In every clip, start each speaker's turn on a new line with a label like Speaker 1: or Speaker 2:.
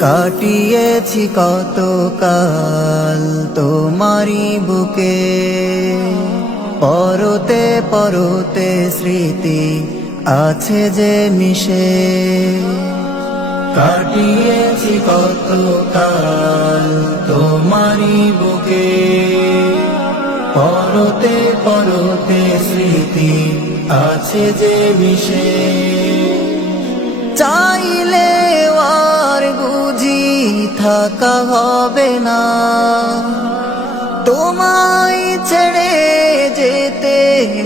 Speaker 1: কাটিয়েছি কত কাল তোমারি বুকে। পরতে পরতে স্মৃতি আছে যে মিশে। কাটিয়েছি কত কাল তোমারি বুকে। পরতে পরতে স্মৃতি আছে যে মিশে। চাইলে থাকা হবে না। তোমায় ছেড়ে যেতে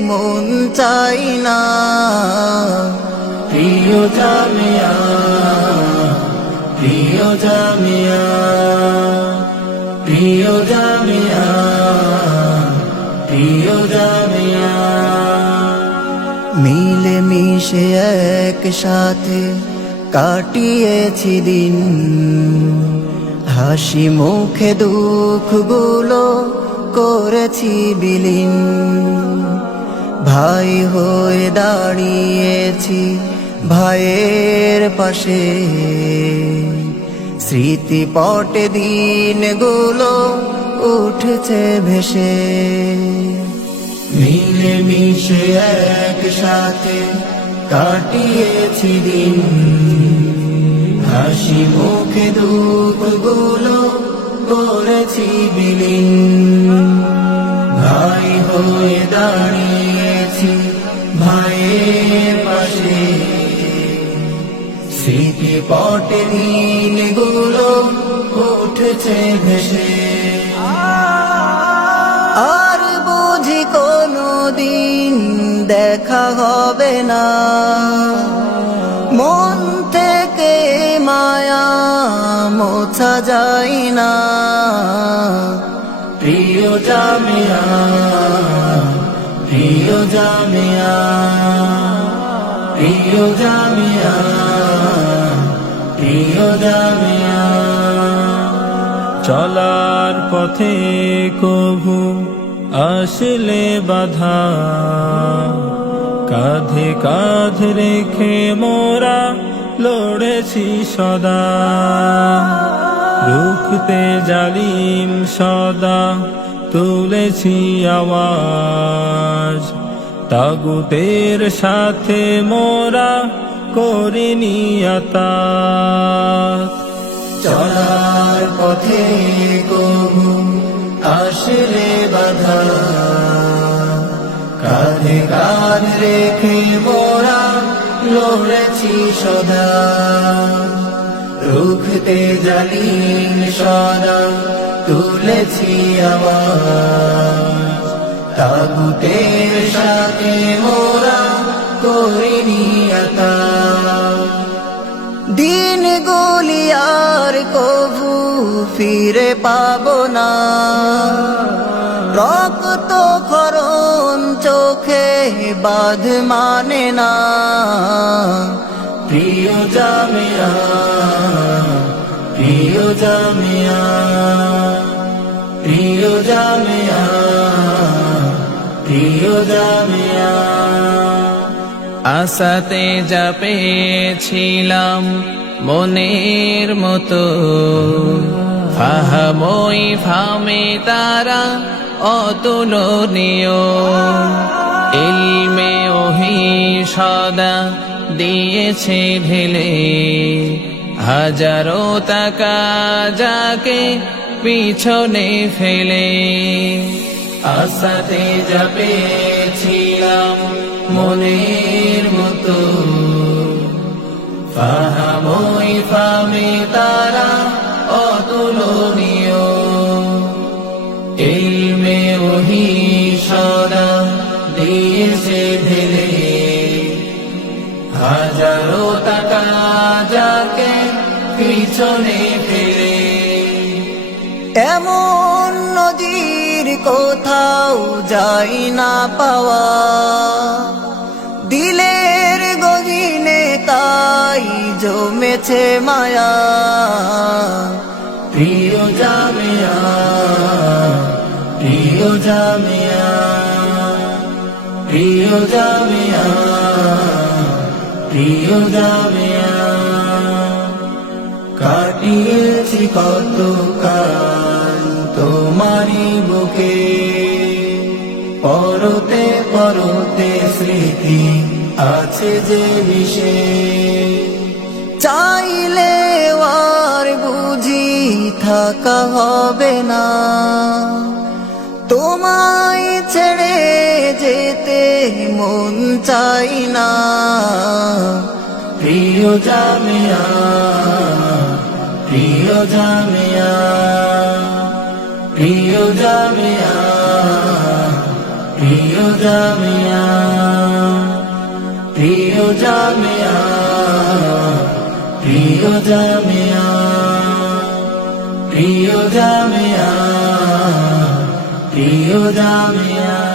Speaker 1: মন চাই না। প্রিয় জামিয়া প্রিয় জামিয়া প্রিয় জামিয়া প্রিয় জামিয়া। মিলে মিশে একসাথে কাটিয়েছি দিন। হাসি মুখে দুঃখগুলো করেছি বিলীন। ভাই হয়ে দাঁড়িয়েছি ভাইয়ের পাশে। স্মৃতি পটে দিনগুলো উঠছে ভেসে। মিলে মিশে একসাথে কাটিয়েছি দিন। হাসি মুখে দুঃখগুলো করেছি বিলীন। ভাই হয়ে দাঁড়িয়েছি ভাইয়ের পাশে। স্মৃতি পটে দিনগুলো উঠছে ভেসে। হবে না। মন থেকে মায়া মোছা যায় না। প্রিয় জামিয়া প্রিয় জামিয়া প্রিয় জামিয়া প্রিয় জামিয়া।
Speaker 2: চলার পথে কভু আসলে বাধা। কাঁধে কাঁধ রেখে মোরা লড়েছি সদা। রুখতে জালিম সদা তুলেছি আওয়াজ। তাগুতের সাথে মোরা করিনি
Speaker 1: চলার পথে কবু আসলে বাধা কাঁধে রেখে মোরা লড়েছি সদা। রুখতে জালিম সদা তুলেছি আওয়াজ। তাগুতের সাথে মোরা করিনি দিন গুলি আর কভু ফিরে পাব না। রক্ত খরণ বাঁধ মানে না। প্রিয় জামিয়া প্রিয় জামিয়া প্রিয় জামিয়া প্রিয় জামিয়া।
Speaker 3: আসাতে যা পেয়েছিলাম মনের মতো। ফাহামই ফামে তারা অতুলনীয়। সদা দিয়েছে ঢেলে। হাজারো টাকা যাকে পিছনে ফেলে।
Speaker 1: আসাতে যা পেয়েছিলাম মনের মতো। ফাহামই তারা হাজারো টাকা যাকে পিছনে ফেলে। এমন নদীর কোথাও যাই না পাওয়া। দিলের গগিনে তাই জমেছে মায়া। প্রিয় জামিয়া প্রিয় জামিয়া প্রিয় জামিয়া। প্রিয় জামিয়া কাটি কাটিয়েছি কত কাল তোমারই বুকে। পরতে পরতে স্মৃতি আছে যে বিষে চাইলে আর বুঝি থাকা হবে না। তোমায় ছেড়ে যেতে মন চাই না। প্রিয় জামিয়া প্রিয় জামিয়া প্রিয় জামিয়া প্রিয় জামিয়া প্রিয় জামিয়া প্রিয় জামিয়া প্রিয় জামিয়া প্রিয় জামিয়া।